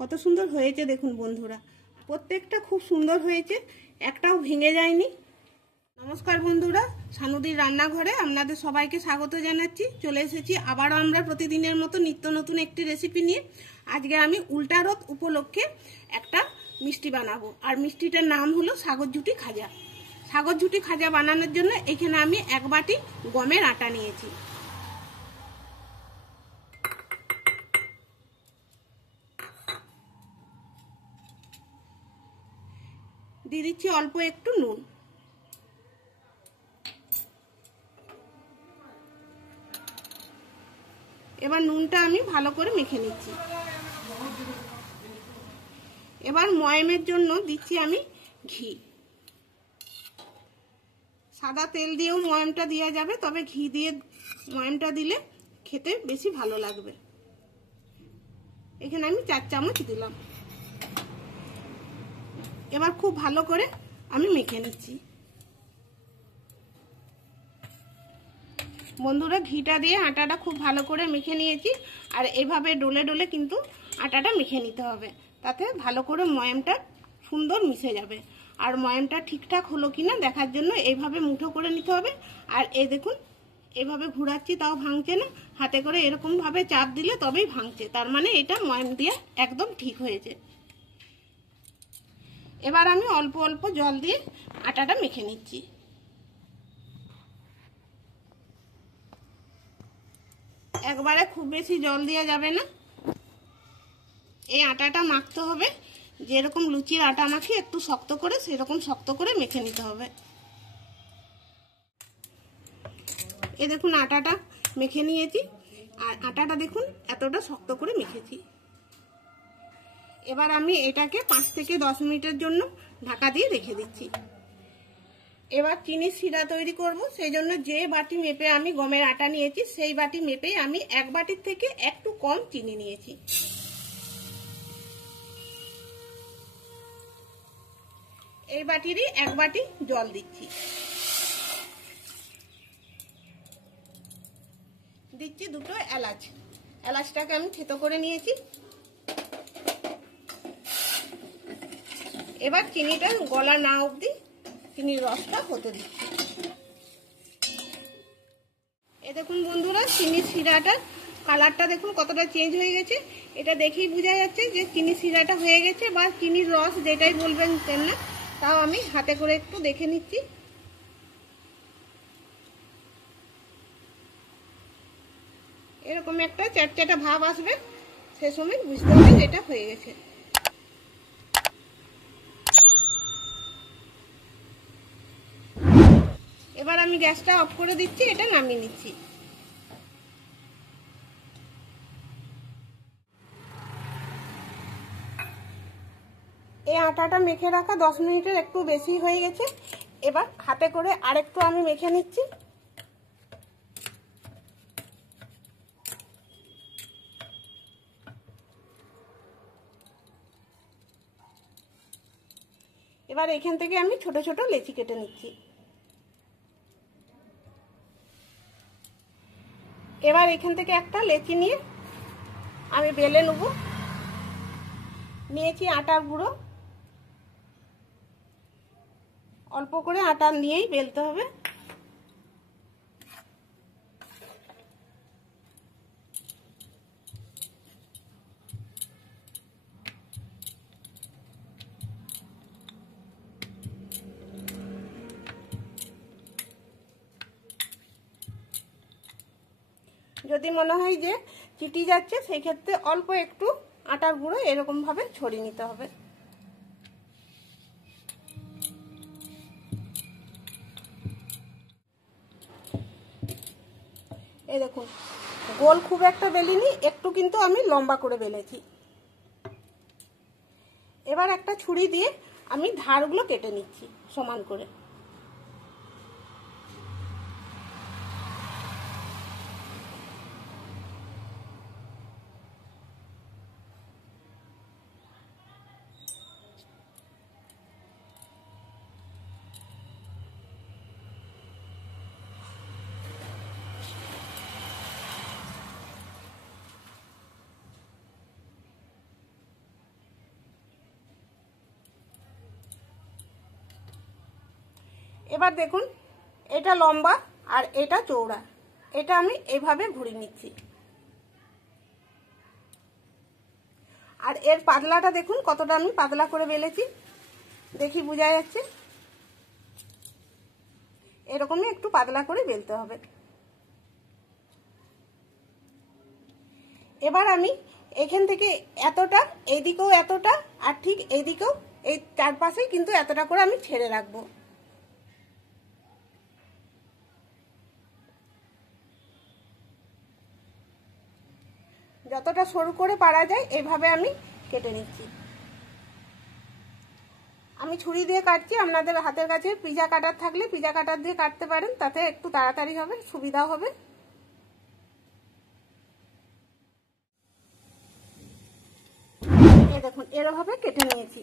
কত সুন্দর হয়েছে দেখুন বন্ধুরা, প্রত্যেকটা খুব সুন্দর হয়েছে, একটাও ভেঙে যায়নি। নমস্কার বন্ধুরা, সানুদির রান্নাঘরে আপনাদের সবাইকে স্বাগত জানাচ্ছি। চলে এসেছি আবারও আমরা প্রতিদিনের মতো নিত্য নতুন একটি রেসিপি নিয়ে। আজকে আমি উল্টা রথ উপলক্ষে একটা মিষ্টি বানাবো, আর মিষ্টিটার নাম হলো সাগর ঝুটি খাজা। সাগর ঝুটি খাজা বানানোর জন্য এখানে আমি 1 বাটি গমের আটা নিয়েছি। দিয়ে দিচ্ছি অল্প একটু নুন। এবার নুনটা আমি ভালো করে মেখে নিচ্ছি। এবার ময়ামের জন্য দিচ্ছি আমি ঘি। সাদা তেল দিয়েও ময়ামটা দেওয়া যাবে, তবে ঘি দিয়ে ময়ামটা দিলে খেতে বেশি ভালো লাগবে। এখানে আমি 4 চামচ দিলাম। এবার খুব ভালো করে আমি মেখে নিচ্ছি। বন্ধুরা, ঘিটা দিয়ে আটাটা খুব ভালো করে মেখে নিয়েছি, আর এইভাবে ডলে ডলে কিন্তু আটাটা মেখে নিতে হবে, তাতে ভালো করে ময়ামটা সুন্দর মিশে যাবে। আর ময়ামটা ঠিকঠাক হলো কিনা দেখার জন্য এইভাবে মুঠো করে নিতে হবে। আর এই দেখুন, এভাবে ঘুরাচ্ছি তাও ভাঙছে না, হাতে করে এরকম ভাবে চাপ দিলে তবেই ভাঙছে, তার মানে এটা ময়াম দিয়ে একদম ঠিক হয়েছে। এবার আমি অল্প অল্প জল দিয়ে আটাটা মেখে নিচ্ছি। একবারে খুব বেশি জল দেওয়া যাবে না। এই আটাটা মাখতে হবে যেরকম লুচির আটা মাখি, একটু শক্ত করে, সেরকম শক্ত করে মেখে নিতে হবে। এই দেখুন আটাটা মেখে নিয়েছি, আর আটাটা দেখুন এতটা শক্ত করে মেখেছি। এবার আমি এটাকে 5 থেকে 10 মিনিটের জন্য ঢাকা দিয়ে রেখে দিচ্ছি। এবার চিনির শিরা তৈরি করব, সেই জন্য যে বাটি মেপে আমি গমের আটা নিয়েছি সেই বাটি মেপে আমি 1 বাটির থেকে একটু কম চিনি নিয়েছি। এই বাটিরই 1 বাটি জল দিচ্ছি। দিচ্ছি 2টো এলাচ। এলাচটাকে আমি থেতো করে নিয়েছি। এবার চিনিটা গলা না অবধি চিনির রসটা হতে দিচ্ছি। এই দেখুন বন্ধুরা, চিনির শিরাটার কালারটা দেখুন কতটা চেঞ্জ হয়ে গেছে। এটা দেখেই বোঝা যাচ্ছে যে চিনির শিরাটা হয়ে গেছে, বা চিনির রস যেটাই বলবেন না, তাও আমি হাতে করে একটু দেখে নিচ্ছি। এরকম একটা চ্যাটচ্যাটা ভাব আসবে, সে সময় বুঝতে হবে যে এটা হয়ে গেছে। এবার আমি গ্যাসটা অফ করে দিচ্ছি, এটা নামিয়ে নিচ্ছি। এই আটাটা মেখে রাখা 10 মিনিটের একটু বেশি হয়ে গেছে। এবার হাতে করে আরেকটু আমি মেখে নিচ্ছি। এবার এখান থেকে আমি ছোট ছোট লেচি কেটে নিচ্ছি। এবার এখান থেকে একটা লেচি নিয়ে আমি বেলে নেব। নিয়েছি আটার গুঁড়ো, অল্প করে আটা নিয়েই বেলতে হবে। যদি মনে হয় যে চিটি যাচ্ছে, সেই ক্ষেত্রে অল্প একটু আটার গুঁড়ো এরকম ভাবে ছড়িয়ে নিতে হবে। এই দেখুন, গোল খুব একটা বেলিনি, একটু কিন্তু আমি লম্বা করে বেলেছি। এবার একটা ছুরি দিয়ে আমি ধারগুলো কেটে নিচ্ছি সমান করে। এবার দেখুন এটা লম্বা আর এটা চওড়া, এটা আমি এইভাবে ঘুরিয়ে নিচ্ছি। আর এর পাতলাটা দেখুন কতটা আমি পাতলা করে বেলেছি, দেখি বোঝা যাচ্ছে। এরকমই একটু পাতলা করে বেলতে হবে। এবার আমি এখান থেকে এতটা, এইদিকেও এতটা, আর ঠিক এইদিকেও এই চারপাশেই কিন্তু এতটা করে আমি ছেড়ে রাখবো। যতটা সরু করে পারা যায় এইভাবে আমি কেটে নিচ্ছি। আমি ছুরি দিয়ে কাটছি, আপনাদের হাতের কাছে পিজা কাটার থাকলে পিজা কাটার দিয়ে কাটতে পারেন, তাতে একটু তাড়াতাড়ি হবে, সুবিধাও হবে। এই দেখুন এরভাবে কেটে নিয়েছি।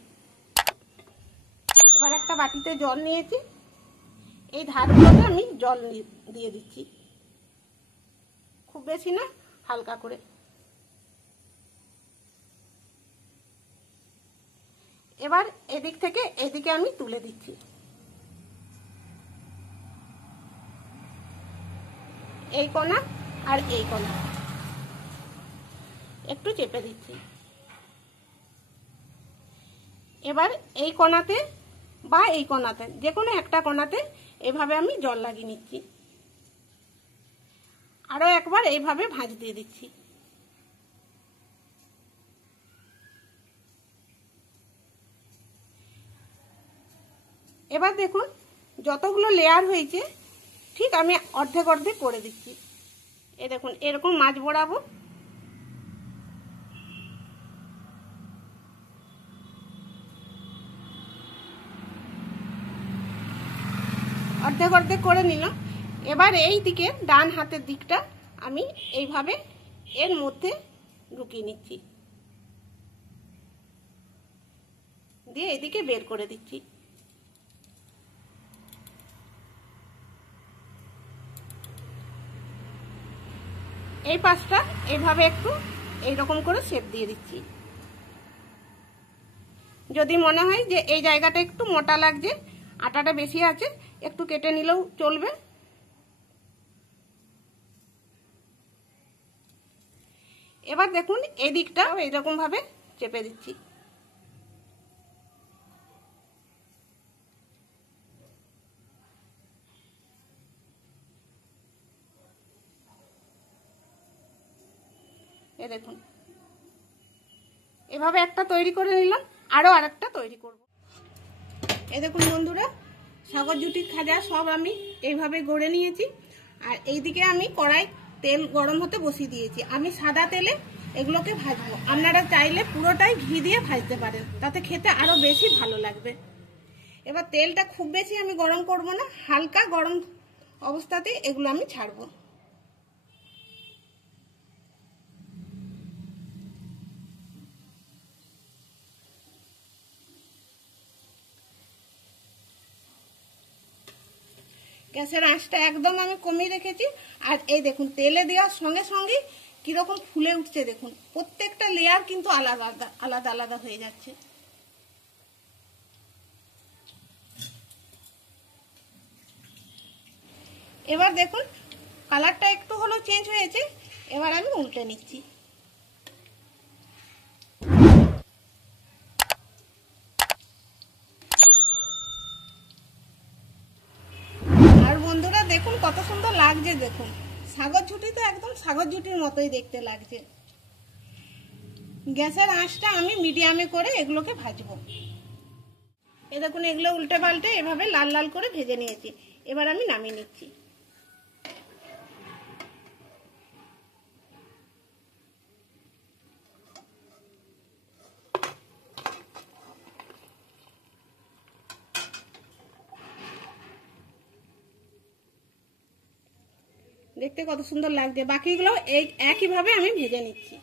এবার একটা বাটিতে জল নিয়েছি, এই ধারগুলোতে আমি জল দিয়ে দিচ্ছি, খুব বেশি না, হালকা করে। এবার এদিক থেকে এদিকে আমি তুলে দিচ্ছি। এই কোণা আর এই কোণা একটু চেপে দিচ্ছি। এবার এই কোণাতে বা এই কোণাতে, যে কোনো একটা কোণাতে এভাবে আমি জল লাগিয়ে নিচ্ছি। আরো একবার এইভাবে ভাঁজ দিয়ে দিচ্ছি। এবার দেখুন যতগুলো লেয়ার হয়েছে ঠিক আমি অর্ধেক অর্ধেক করে দিচ্ছি। এই দেখুন এরকম মাছ বড়াবো। অর্ধেক অর্ধেক করে নিলাম। এবার এই দিকে ডান হাতের দিকটা আমি এইভাবে এর মধ্যে ঢুকিয়ে নিচ্ছি, দিয়ে এদিকে বের করে দিচ্ছি। এই পাশটা এইভাবে একটু এইরকম করে শেপ দিয়ে দিচ্ছি। যদি মনে হয় যে এই জায়গাটা একটু মোটা লাগছে, আটাটা বেশি আছে, একটু কেটে নিলেও চলবে। এবার দেখুন এই দিকটা এইরকম ভাবে চেপে দিচ্ছি। এই দেখুন এভাবে একটা তৈরি করে নিলাম, আরো আরেকটা তৈরি করব। এই দেখুন বন্ধুরা, সাগর জুটির খাজা সব আমি এইভাবে গড়ে নিয়েছি। আর এইদিকে আমি কড়াই তেল গরম হতে বসিয়ে দিয়েছি। আমি সাদা তেলে এগুলোকে ভাজবো, আপনারা চাইলে পুরোটাই ঘি দিয়ে ভাজতে পারেন, তাতে খেতে আরো বেশি ভালো লাগবে। এবার তেলটা খুব বেশি আমি গরম করব না, হালকা গরম অবস্থাতে এগুলো আমি ছাড়বো। গ্যাসের আঁচটা একদম আমি কমিয়ে রেখেছি। আর এই দেখুন তেলে দেওয়ার সঙ্গে সঙ্গে কিরকম ফুলে উঠছে, দেখুন প্রত্যেকটা লেয়ার কিন্তু আলাদা আলাদা আলাদা হয়ে যাচ্ছে। এবার দেখুন কালারটা একটু হলেও চেঞ্জ হয়েছে, এবার আমি উল্টে নিচ্ছি। আর বন্ধুরা দেখুন কত সুন্দর লাগছে, দেখুন সাগর ঝুটি তো একদম সাগর ঝুটির মতোই দেখতে লাগছে। গ্যাসের আঁচটা আমি মিডিয়ামে করে এগুলোকে ভাজবো। এই দেখুন এগুলো উল্টে পাল্টে এভাবে লাল লাল করে ভেজে নিয়েছি। এবার আমি নামিয়ে নিচ্ছি। দেখতে কত সুন্দর লাগছে। বাকিগুলো এই একইভাবে আমি ভেজে নিচ্ছি।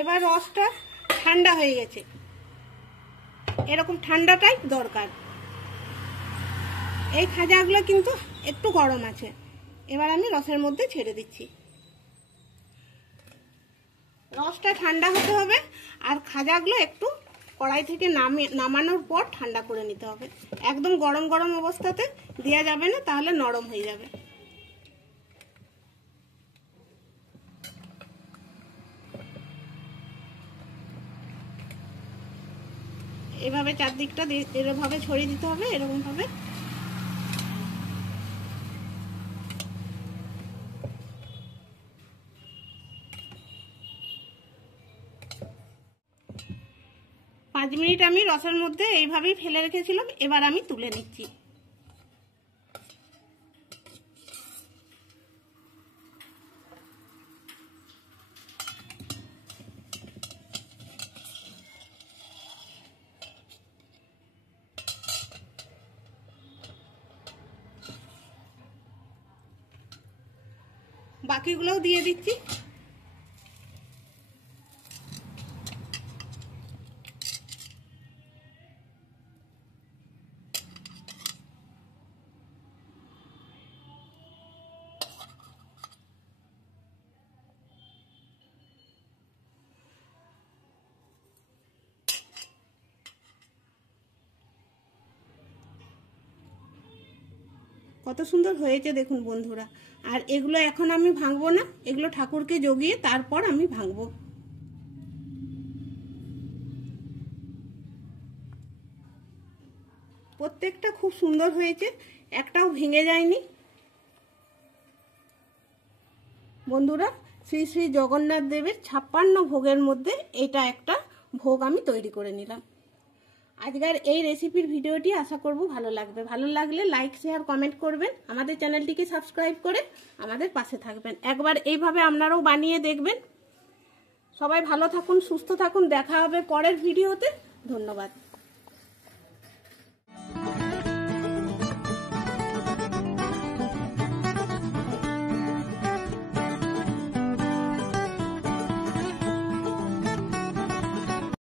এবার রসটা ঠান্ডা হয়ে গেছে, এরকম ঠান্ডাটাই দরকার। এই খাজাগুলো কিন্তু একটু গরম আছে, এবার আমি রসের মধ্যে ছেড়ে দিচ্ছি। রসটা ঠান্ডা হতে হবে, আর খাজাগুলো একটু কড়াই থেকে নামানোর পর ঠান্ডা করে নিতে হবে। একদম গরম গরম অবস্থাতে দেওয়া যাবে না, তাহলে নরম হয়ে যাবে। এভাবে চারদিকটা এরকমভাবে ছড়িয়ে দিতে হবে, এরকম ভাবে। পাঁচ মিনিট আমি রসের মধ্যে এইভাবেই ফেলে রেখেছিলাম, এবার আমি তুলে নিচ্ছি। বাকিগুলোও দিয়ে দিচ্ছি। কত সুন্দর হয়েছে দেখুন বন্ধুরা। আর এগুলো এখন আমি ভাঙবো না, এগুলো ঠাকুরকে জগিয়ে তারপর আমি ভাঙবো। প্রত্যেকটা খুব সুন্দর হয়েছে, একটাও ভেঙে যায়নি। বন্ধুরা, শ্রী শ্রী জগন্নাথ দেবের 56 ভোগের মধ্যে এটা একটা ভোগ আমি তৈরি করে নিলাম। আজকের এই রেসিপির ভিডিওটি আশা করব ভালো লাগবে। ভালো লাগলে লাইক শেয়ার কমেন্ট করবেন, আমাদের চ্যানেলটিকে সাবস্ক্রাইব করে আমাদের পাশে থাকবেন। একবার এইভাবে আপনারাও বানিয়ে দেখবেন। সবাই ভালো থাকুন, সুস্থ থাকুন, দেখা হবে পরের ভিডিওতে। ধন্যবাদ।